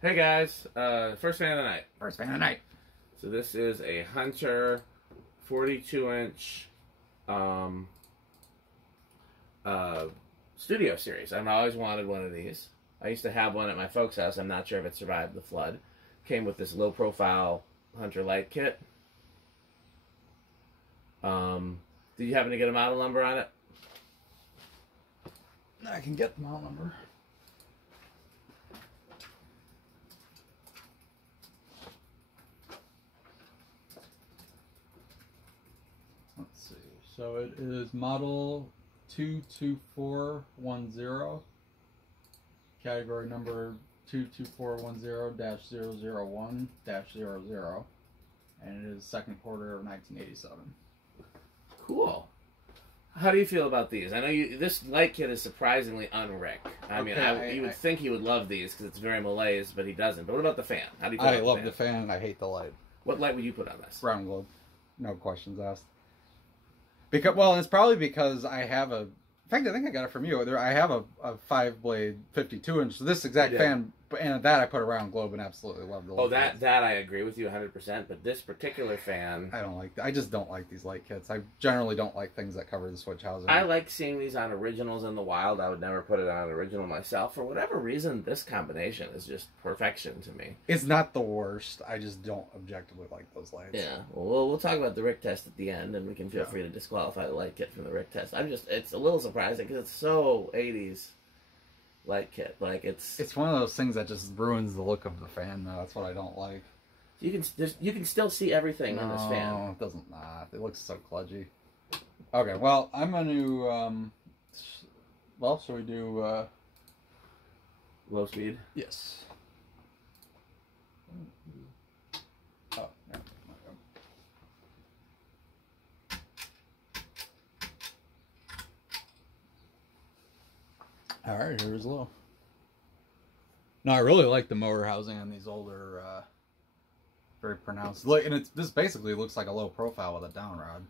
Hey guys, first fan of the night. First fan of the night. So this is a Hunter 42-inch studio series. I've always wanted one of these. I used to have one at my folks' house. I'm not sure if it survived the flood. Came with this low-profile Hunter light kit. Did you happen to get a model number on it? I can get the model number. Let's see. So it is model 22410, category number 22410-001-00, and it is second quarter of 1987. Cool. How do you feel about these? I know this light kit is surprisingly un-Rick. I mean, you would think he would love these because it's very malaise, but he doesn't. But what about the fan? How do you feel about the fan? I love the fan and I hate the light. What light would you put on this? Round globe. No questions asked. Because, well, it's probably because I have a... In fact, I think I got it from you. I have a 5-blade 52-inch. So this exact fan, and that I put around globe and absolutely love the light. Oh, that I agree with you 100%. But this particular fan, I don't like. I just don't like these light kits. I generally don't like things that cover the switch housing. I like seeing these on originals in the wild. I would never put it on an original myself. For whatever reason, this combination is just perfection to me. It's not the worst. I just don't objectively like those lights. Yeah. Well, we'll talk about the Rick test at the end, and we can feel free to disqualify the light kit from the Rick test. It's a little surprising because it's so 80s light kit. Like it's one of those things that just ruins the look of the fan. Though that's what I don't like. You can still see everything in this fan. No, it doesn't. It looks so kludgy. Okay, well, I'm gonna well, shall we do low speed? Yes. Oh, yeah. All right, here's low. No, I really like the motor housing on these older, very pronounced. Look, and this basically looks like a low profile with a down rod.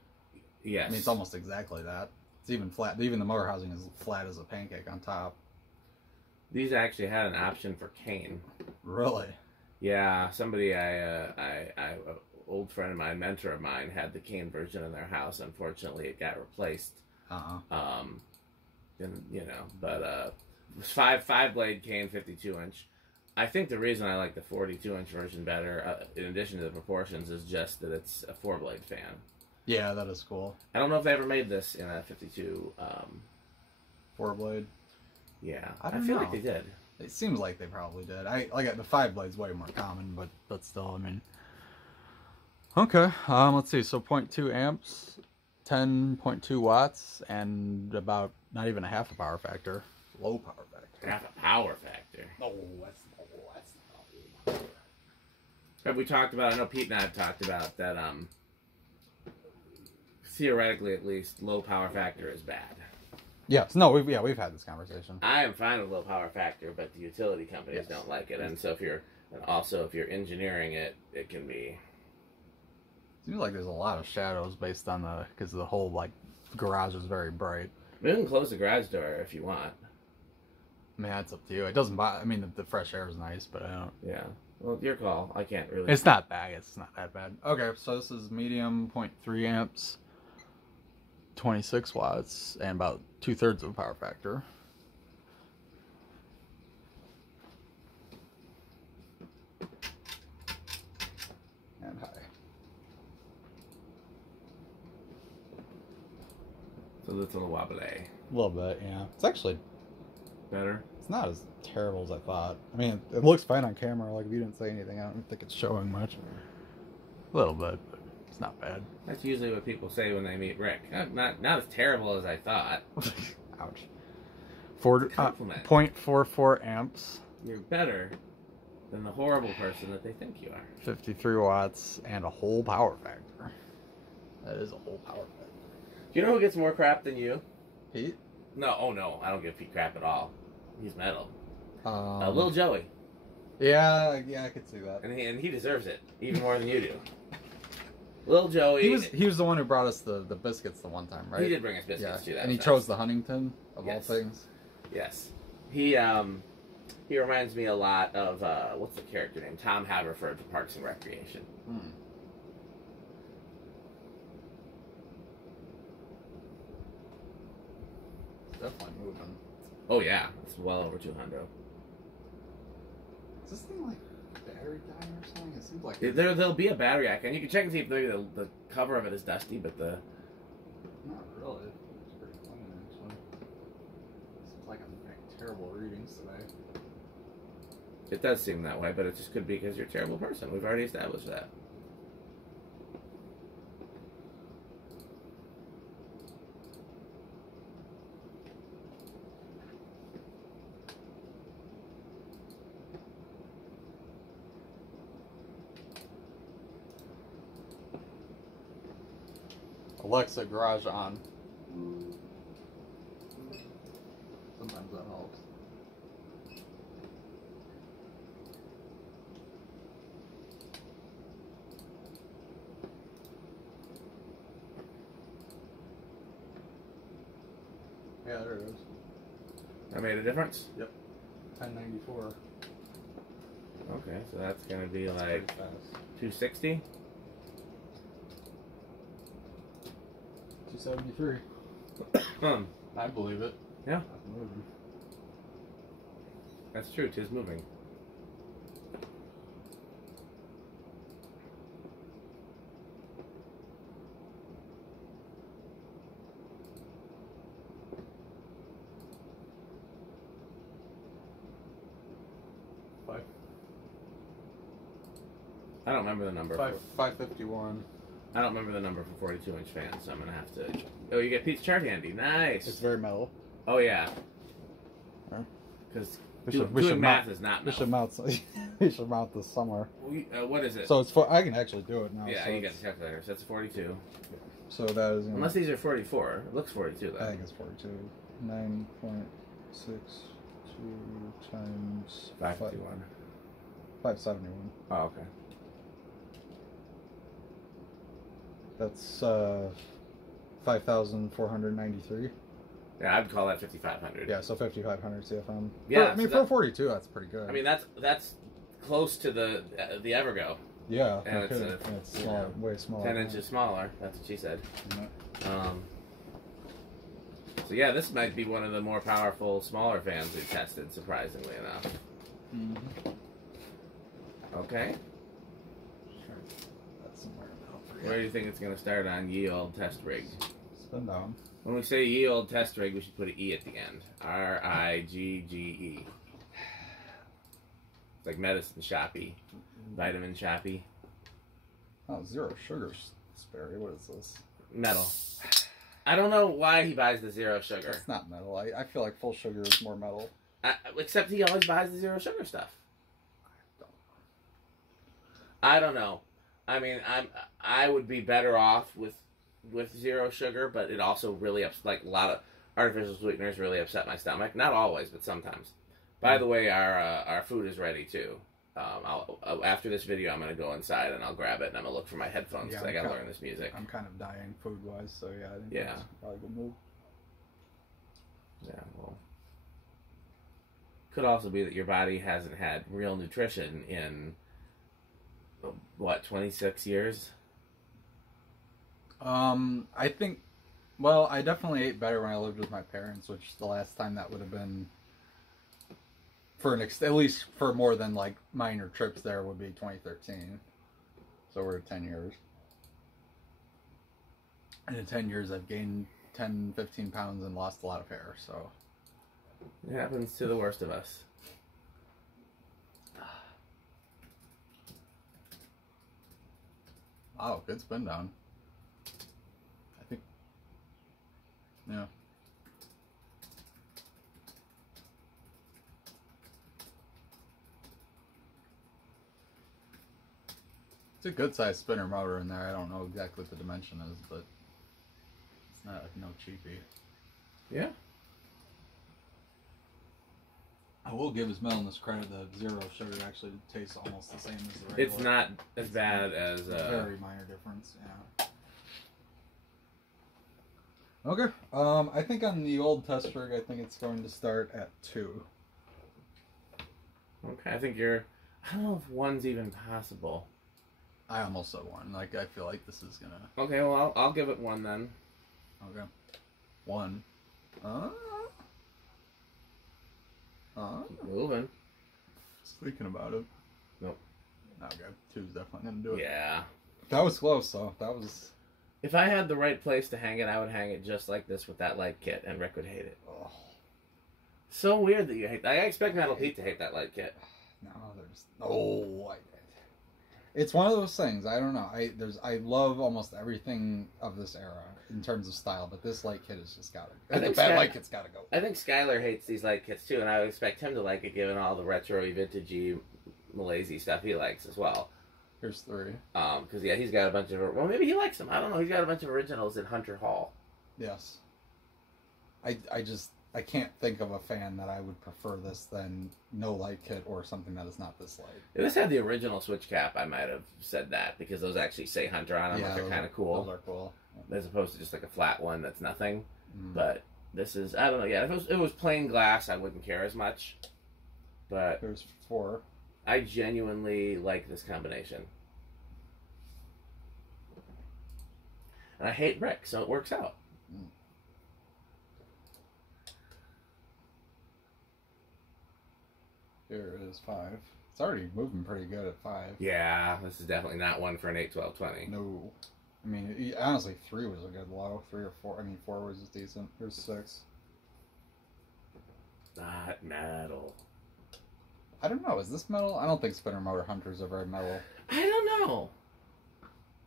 Yes. I mean, it's almost exactly that. It's even flat. Even the motor housing is flat as a pancake on top. These actually had an option for cane. Really? Yeah, somebody old friend of mine, mentor of mine, had the cane version in their house. Unfortunately, it got replaced. And but five blade cane 52-inch. I think the reason I like the 42-inch version better, in addition to the proportions, is just that it's a 4-blade fan. Yeah, that is cool. I don't know if they ever made this in a 52 4-blade. Yeah, I feel like they did. It seems like they probably did. I like the 5-blade's way more common, but still, I mean. Okay, let's see. So 0.2 amps, 10.2 watts, and about not even a half a power factor. Low power factor. Half a power factor. No, that's no. Have we talked about? I know Pete and I have talked about that. Theoretically, at least, low power factor is bad. Yes. No. We've had this conversation. I am fine with low power factor, but the utility companies don't like it, and so if you're engineering it, it can be. Seems like there's a lot of shadows based on because the whole garage is very bright. We can close the garage door if you want. I mean, that's up to you. It doesn't bother. I mean, the fresh air is nice, but I don't. Yeah. Well, your call. I can't really. It's not bad. It's not that bad. Okay, so this is medium, 0.3 amps, 26 watts, and about 2/3 of a power factor. And high. So it's a little wobbly. A little bit, yeah. It's actually better. It's not as terrible as I thought. I mean, it looks fine on camera. Like, if you didn't say anything, I don't think it's showing much. A little bit, but it's not bad. That's usually what people say when they meet Rick. Not as terrible as I thought. Ouch. 0.44 amps. You're better than the horrible person that they think you are. 53 watts and a whole power factor. That is a whole power factor. Do you know who gets more crap than you? Pete? No, oh no, I don't give Pete crap at all. He's metal. Little Joey. Yeah, I could see that. And he deserves it even more than you do. Little Joey. He was the one who brought us the biscuits the one time, right? He did bring us biscuits too. And he chose the Huntington of all things. Yes. He He reminds me a lot of, what's the character name? Tom Haverford from Parks and Recreation. It's definitely moving. Oh, yeah. It's well over 200. Is this thing like battery dying or something? It seems like... There'll be a battery icon. You can check and see if maybe the cover of it is dusty, but the... Not really. It's pretty clean, actually. Seems like I'm making terrible readings today. It does seem that way, but it just could be because you're a terrible person. We've already established that. Alexa, garage on. Sometimes that helps. Yeah, there it is. That made a difference? Yep. 1094. Okay, so that's going to be like 260? 273. I believe it. Yeah. It's moving. That's true, 'tis moving. I don't remember the number. 551. I don't remember the number for 42-inch fans, so I'm going to have to... Oh, you get Pete's chart handy. Nice. It's very metal. Oh, yeah. Because doing math is not metal. We should mount this somewhere. What is it? So it's for... I can actually do it now. Yeah, so you got the calculator. So that's 42. So that is... Unless these are 44. It looks 42, though. I think it's 42. 9.62 times... 551. 571. Oh, okay. That's 5,493. Yeah, I'd call that 5,500. Yeah, so 5,500 CFM. Yeah, for 42, that's pretty good. I mean, that's close to the Evergo. Yeah, and it's small, way smaller. 10 inches smaller. That's what she said. Yeah. So yeah, this might be one of the more powerful, smaller fans we've tested, surprisingly enough. Mm-hmm. Okay. Where do you think it's going to start on ye old test rig? Spin down. When we say ye old test rig, we should put an E at the end. R-I-G-G-E. It's like medicine shoppy. Vitamin shoppy. Oh, zero sugar, Sperry. What is this? Metal. I don't know why he buys the zero sugar. It's not metal. I feel like full sugar is more metal. Except he always buys the zero sugar stuff. I don't know. I mean, I would be better off with zero sugar, but it also really like a lot of artificial sweeteners really upset my stomach. Not always, but sometimes. By the way, our food is ready too. After this video, I'm gonna go inside and I'll grab it and I'm gonna look for my headphones because I gotta learn this music. I'm kind of dying food wise, so yeah, I think that's probably a good move. Yeah, well, could also be that your body hasn't had real nutrition in what, 26 years? I think, well, I definitely ate better when I lived with my parents, which the last time that would have been for at least for more than like minor trips there would be 2013. So we're at 10 years. And in 10 years I've gained 10, 15 pounds and lost a lot of hair, so. It happens to the worst of us. Oh, good spin down. I think, yeah. It's a good sized spinner motor in there. I don't know exactly what the dimension is, but it's not no cheapie. Yeah. I will give his Melness credit that zero sugar actually tastes almost the same as the regular. It's not as bad as... very minor difference, yeah. Okay, I think on the old test rig, I think it's going to start at 2. Okay, I think you're... I don't know if one's even possible. I almost said 1. Like, I feel like this is gonna... Okay, well, I'll give it 1 then. Okay. 1. Keep moving. Just thinking about it. Nope. Okay, 2's definitely gonna do it. Yeah. That was close, though. That was... If I had the right place to hang it, I would hang it just like this with that light kit, and Rick would hate it. Oh. So weird that you hate that. I expect Metal Pete to hate that light kit. No, there's... Oh, it's one of those things. I don't know. I love almost everything of this era in terms of style, but this light kit has just got to... The bad light kit's got to go. I think Skylar hates these light kits, too, and I would expect him to like it, given all the retro-y, vintage-y, Malaysia stuff he likes as well. Here's 3. Because, yeah, he's got a bunch of... Well, maybe he likes them. I don't know. He's got a bunch of originals in Hunter Hall. Yes. I can't think of a fan that I would prefer this than no light kit or something that is not this light. If this had the original switch cap, I might have said that, because those actually say Hunter on them. Yeah, they're kind of cool. Those are cool. As opposed to just like a flat one that's nothing. But this is... I don't know. Yeah, if it was plain glass, I wouldn't care as much. But... There's 4. I genuinely like this combination. And I hate Rick, so it works out. Here is 5. It's already moving pretty good at 5. Yeah, this is definitely not one for an 8-12-20. No. I mean, honestly, 3 was a good low. 3 or 4. I mean, 4 was decent. Here's 6. Not metal. I don't know. Is this metal? I don't think spinner motor hunters are very metal. I don't know.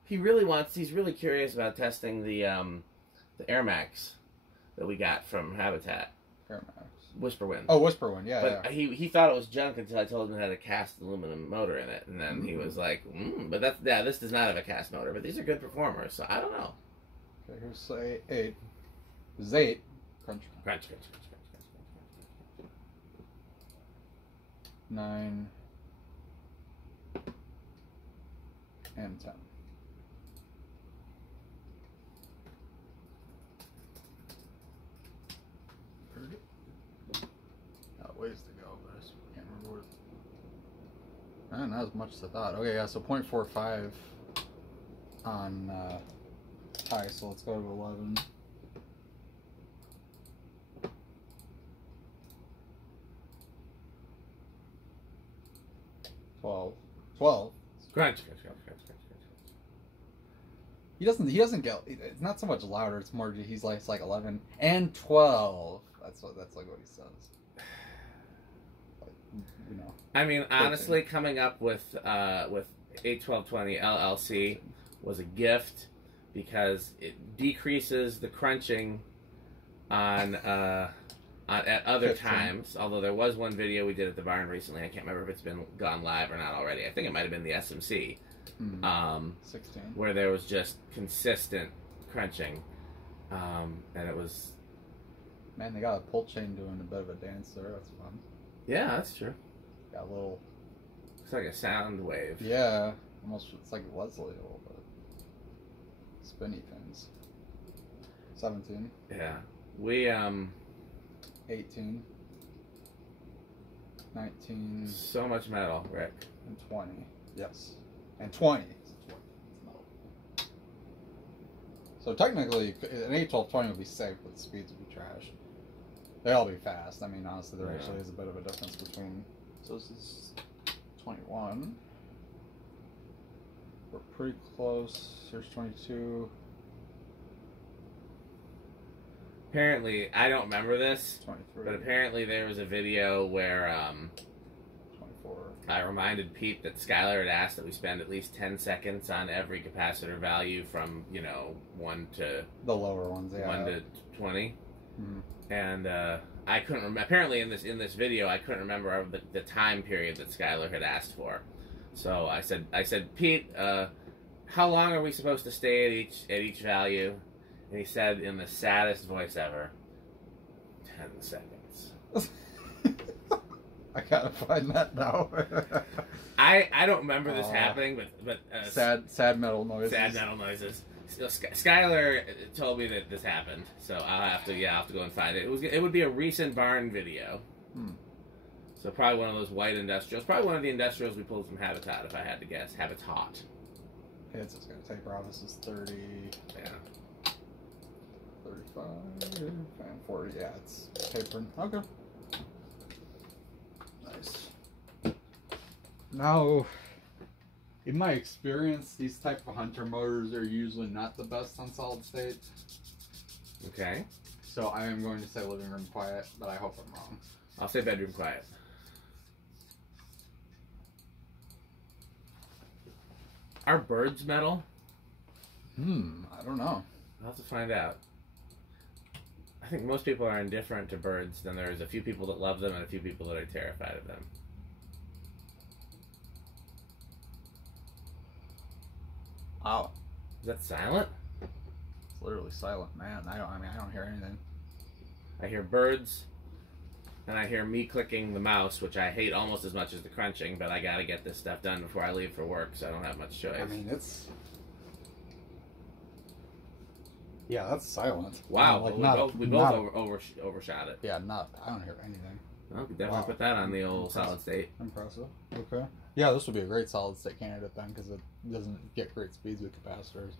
He's really curious about testing the Air Max that we got from Habitat. Air Max. Whisperwind. Oh, Whisperwind, yeah. But yeah. He thought it was junk until I told him it had a cast aluminum motor in it, and then he was like, but this does not have a cast motor, but these are good performers, so I don't know. Okay, here's 8. This is 8. Crunch. 9 and 10. Got ways to go, but I just can't remember what. Not as much as I thought. Okay, yeah, so 0.45 on high, so let's go to 11. 12. Crunch. He doesn't get. It's not so much louder. It's more. He's like, it's like 11 and 12. That's like what he says. Like, you know. I mean, honestly, coming up with 8-12-20 LLC was a gift, because it decreases the crunching on at other 15. times. Although there was one video we did at the barn recently. I can't remember if it's been gone live or not already. I think it might have been the SMC. 16. Where there was just consistent crunching. And it was... Man, they got a pull chain doing a bit of a dance there. That's fun. Yeah, that's true. Got a little... It's like a sound wave. Yeah. Almost, it's like Leslie a little bit. Spinny things. 17. Yeah. We, 18. 19. So much metal, Rick. And 20. Yes. And 20. So technically, an 8-12-20 would be safe, but the speeds would be trash. They all be fast. I mean, honestly, there actually is a bit of a difference between... So this is 21. We're pretty close. Here's 22. Apparently, I don't remember this, 23. but apparently there was a video where 24. I reminded Pete that Skylar had asked that we spend at least 10 seconds on every capacitor value from, 1 to... The lower ones, yeah. 1 to 20. Mm-hmm. And I couldn't remember... Apparently in this video, I couldn't remember the time period that Skylar had asked for. So I said, Pete, how long are we supposed to stay at each value? And he said in the saddest voice ever, 10 seconds. I gotta find that now. I don't remember this happening, but sad metal noises. Sad metal noises. So Skylar told me that this happened, so I'll have to go and find it. It would be a recent barn video. So probably one of those white industrials. Probably one of the industrials we pulled from Habitat, if I had to guess. Habitat. Yeah, it's just going to taper off. This is 30. Yeah. 35 and 40. Yeah, it's tapering. Okay. Nice. Now, in my experience, these type of Hunter motors are usually not the best on solid state. Okay. So I am going to say living room quiet, but I hope I'm wrong. I'll say bedroom quiet. Are birds metal? I don't know. I'll have to find out. I think most people are indifferent to birds. Then there's a few people that love them and a few people that are terrified of them. Wow. Is that silent? It's literally silent, man. I don't hear anything. I hear birds, and I hear me clicking the mouse, which I hate almost as much as the crunching, but I gotta get this stuff done before I leave for work, so I don't have much choice. I mean, it's... Yeah, that's silent. Wow, we both overshot it. Yeah, I don't hear anything. Well, we could definitely put that on the old solid state. Impressive. Okay. Yeah, this would be a great solid state candidate then, because it doesn't get great speeds with capacitors.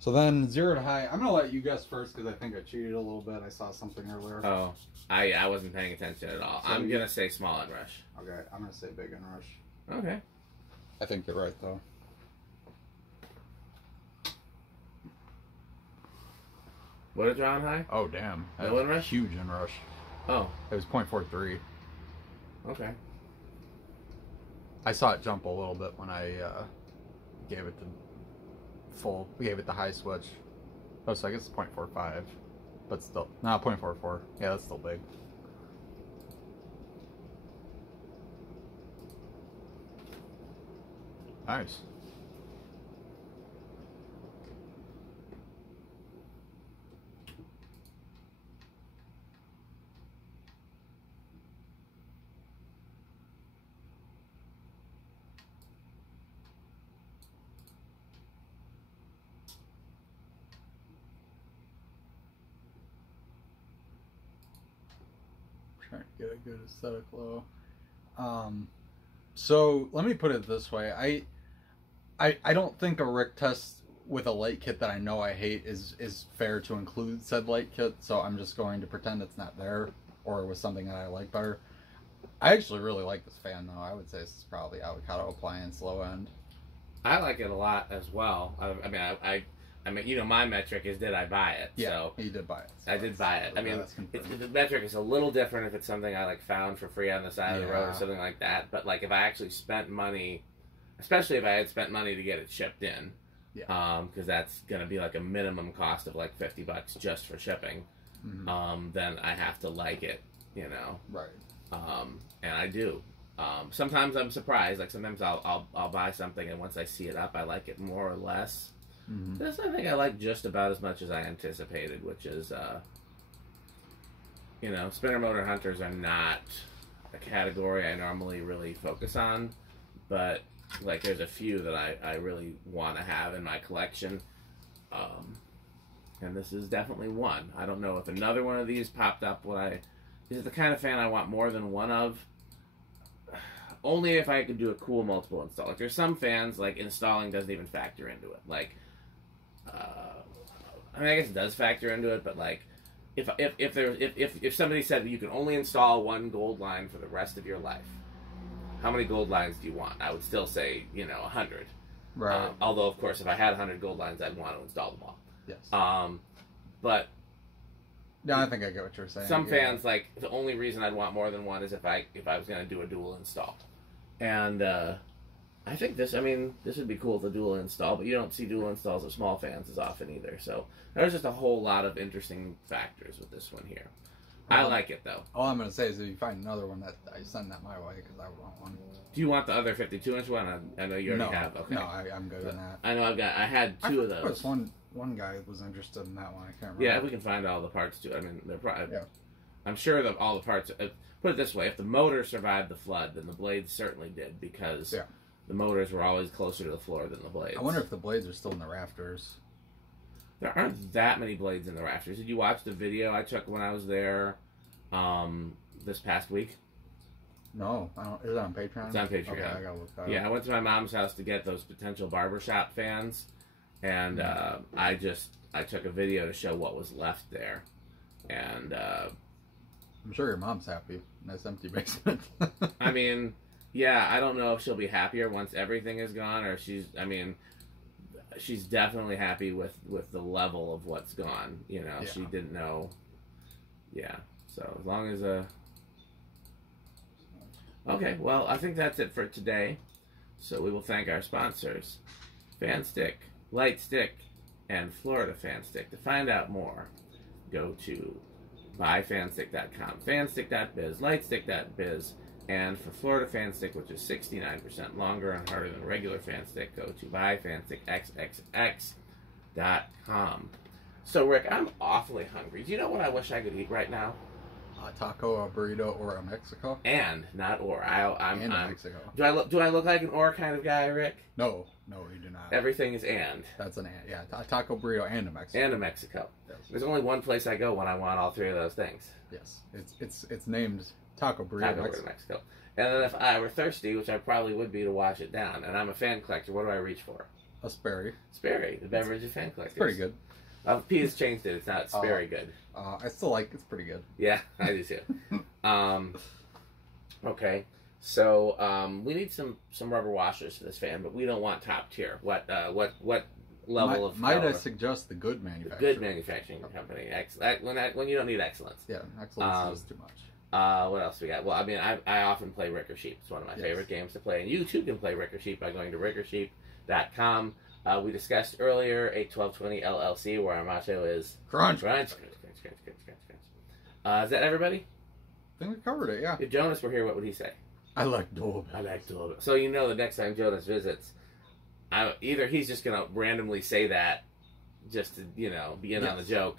So then 0 to high. I'm gonna let you guess first because I think I cheated a little bit. I saw something earlier. Oh, I wasn't paying attention at all. So I'm gonna say small and rush. Okay, I'm gonna say big and rush. Okay. I think you're right though. What did draw on high? Oh damn! Low and rush? Huge in rush. Oh. It was 0.43. Okay. I saw it jump a little bit when I gave it the high switch. Oh, so I guess it's 0.45, but still, no, 0.44. Yeah, that's still big. Nice. Trying to get a good aesthetic low. So let me put it this way. I don't think a Rick test with a light kit that I know I hate is fair to include said light kit, so I'm just going to pretend it's not there, or with something that I like better. I actually really like this fan though. I would say this is probably avocado appliance low end. I like it a lot as well. I mean, you know, my metric is did I buy it? Yeah, so you did buy it. So I did buy it. I mean, the metric is a little different if it's something I like found for free on the side of the road or something like that. But like if I actually spent money, especially if I had spent money to get it shipped in, because that's gonna be like a minimum cost of like $50 just for shipping. Then I have to like it, you know. Right. And I do. Sometimes I'm surprised. Like sometimes I'll buy something and once I see it up, I like it more or less. This I think I like just about as much as I anticipated, which is, you know, spinner motor hunters are not a category I normally really focus on, but like there's a few that I really want to have in my collection, and this is definitely one. I don't know if another one of these popped up. This is the kind of fan I want more than one of. Only if I could do a cool multiple install. Like there's some fans like installing doesn't even factor into it. Like, I mean, I guess it does factor into it, but like, if somebody said that you can only install one gold line for the rest of your life, how many gold lines do you want? I would still say 100. Right. Although of course, if I had 100 gold lines, I'd want to install them all. Yes. But. No, I think I get what you're saying. Some fans like the only reason I'd want more than one is if I was going to do a dual install, and I think this would be cool with a dual install, but you don't see dual installs of small fans as often either. So there's just a whole lot of interesting factors with this one here. I like it though. All I'm going to say is if you find another one, that I send that my way because I want one. Do you want the other 52-inch one? I know you already have. Okay. No, I'm good on that. I know I had two of those. One guy was interested in that one. I can't remember. Yeah, we can find all the parts too. I mean, they're probably. Yeah. I'm sure that all the parts. Put it this way: if the motor survived the flood, then the blades certainly did because the motors were always closer to the floor than the blades. I wonder if the blades are still in the rafters. There aren't that many blades in the rafters. Did you watch the video I took when I was there this past week? No, I don't. Is it on Patreon? It's on Patreon. Okay, I gotta look that up. Yeah, I went to my mom's house to get those potential barbershop fans, and I took a video to show what was left there, and I'm sure your mom's happy in this empty basement. I mean, yeah, I don't know if she'll be happier once everything is gone, or she's definitely happy with the level of what's gone. You know, she didn't know. Yeah, so as long as okay, well, I think that's it for today. So we will thank our sponsors, FanStick, Lightstick, and Florida FanStick. To find out more, go to buyfanstick.com, fanstick.biz, lightstick.biz, and for Florida FanStick, which is 69% longer and harder than regular FanStick, go to buyfanstickxxx.com. So, Rick, I'm awfully hungry. Do you know what I wish I could eat right now? A taco, a burrito, or a Mexico? And, not or. I'm Mexico. Do I look like an or kind of guy, Rick? No, you do not. Everything is and. That's an and. Yeah, a taco, burrito, and a Mexico. And a Mexico. Yes. There's only one place I go when I want all three of those things. Yes, it's named Taco Burrito Mexico. And then if I were thirsty, which I probably would be to wash it down, and I'm a fan collector, what do I reach for? A Sperry. Sperry, the beverage of fan collectors. It's pretty good. P has changed it. It's not Sperry good. I still like it's pretty good. Yeah, I do too. Okay, so we need some rubber washers for this fan, but we don't want top tier. What level of? Might I suggest the good manufacturer? The good manufacturing company. When you don't need excellence. Yeah, excellence is too much. What else we got? Well, I mean, I often play Rick or Sheep. It's one of my favorite games to play, and you too can play Rick or Sheep by going to rickorsheep.com. We discussed earlier a 1220 LLC where our motto is crunch. Is that everybody? I think we covered it. Yeah. If Jonas were here, what would he say? I like doorbells. I like doorbells. So you know, the next time Jonas visits, either he's just gonna randomly say that, just to be in on the joke,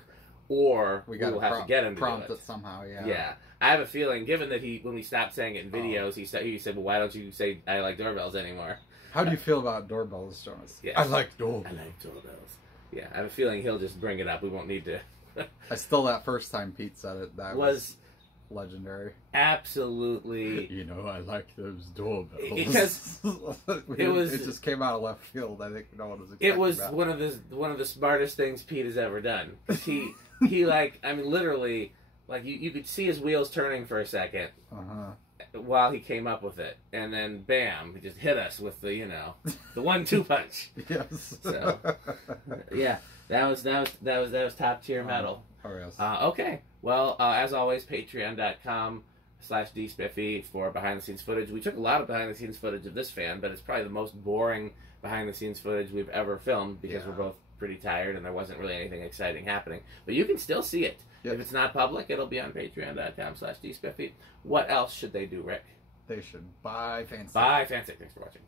or we will have to get him to prompt do it somehow. Yeah. Yeah. I have a feeling, given that when we stopped saying it in videos, he said, "Well, why don't you say I like doorbells anymore?" How do you feel about doorbells, Jonas? Yes. I like doorbells. I like doorbells. Yeah, I have a feeling he'll just bring it up. We won't need to. I stole that first time Pete said it. That was legendary. Absolutely. I like those doorbells. Because it just came out of left field. I think no one was expecting it was that. one of the smartest things Pete has ever done. He literally, you could see his wheels turning for a second. While he came up with it, and then bam, he just hit us with the 1-2 punch. Yes. So yeah, that was top tier metal. Oh yes. Okay. Well, as always, patreon.com/dspiffy for behind the scenes footage. We took a lot of behind the scenes footage of this fan, but it's probably the most boring behind the scenes footage we've ever filmed because we're both pretty tired and there wasn't really anything exciting happening. But you can still see it. Yep. If it's not public, it'll be on patreon.com/dspiffy. What else should they do, Rick? They should buy FanStick. Buy FanStick. Thanks for watching.